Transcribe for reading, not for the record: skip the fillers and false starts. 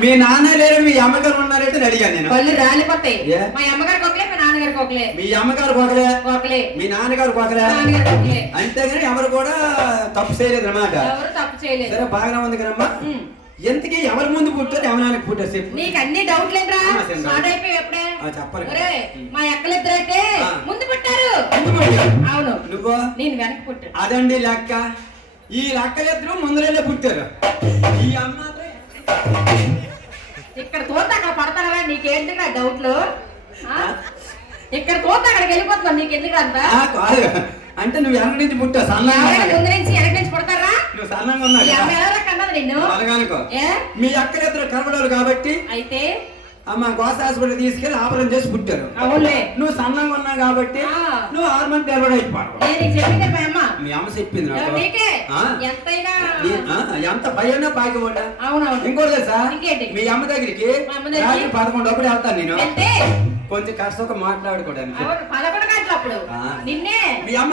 మీ నాన్న లేరు మీ అమ్మగారు ఉన్నారైతే అడిగాను నేను. పళ్ళు రాలిపోతాయి. ఏ? మా అమ్మగారికి ఒకలే, మా నాన్నగారికి ఒకలే. మీ అమ్మగారు ఒకలే, ఒకలే. మీ నాన్నగారు ఒకలే. నాన్నగారికి ఒకలే. అంతేగాని ఎవరు కూడా తప్పు చేయలేదు అన్నమాట. ఎవరు తప్పు చేయలేదు. సరే బాగానే ఉంది కదమ్మా. ఎంతకీ ఎవరి ముందు పుట్టారు ఎవరికి పుట్టారు చెప్పు. నీకు అన్ని డౌట్ లేదురా. ఆ, సరే. స్టార్ట్ అయిపోయి ఎప్పుడే చెప్పాలి. ఒరే, మా ఎక్కలిద్దరైతే ముందు పుట్టారు. ముందు పుట్టారు. అవును. నువ్వు నేను వెనక పుట్టాను. అదండి లెక్క. ఈ లెక్కలిద్దరు ముందరే పుట్టారు. ఈ అమ్మ ఇక్కడ తోత అక్కడ పడతారా? నీకేంటి డౌట్లు? ఇక్కడ తోత అక్కడికి వెళ్ళిపోతున్నా. నీకు ఎందుకు అంత కాదు అంటే నువ్వు వెనక నుంచి పుట్టావు సన్నంగా. ముందు నుంచి వెనక నుంచి పుడతారా? నువ్వు సన్నంగా ఉన్నావు కన్నది నిన్ను. మీ అక్కలిద్దరు కనబడాలి కాబట్టి అయితే అమ్మ గోస హాస్పిటల్ తీసుకెళ్లి ఆపరేషన్ చేసి పుట్టారు. అవునులే. నువ్వు సన్నంగా ఉన్నావు కాబట్టి నువ్వు 6 మంది డెలివరీ అయిపోయావు. చెప్పింది మా అమ్మ. మీ అమ్మ చెప్పింది నాకు. ఎంతైనా ఎంత భయమో బాగిపోండా. అవునవును. ఇంకోటి తెలుసా? ఇంకేంటి? మీ అమ్మ దగ్గరికి రాత్రి 11 అప్పుడు వెళ్తాను నేను. కొంచెం కష్టంగా మాట్లాడుకోవడానికి. 11 గంటలు అప్పుడు నిన్నే మీ అమ్మ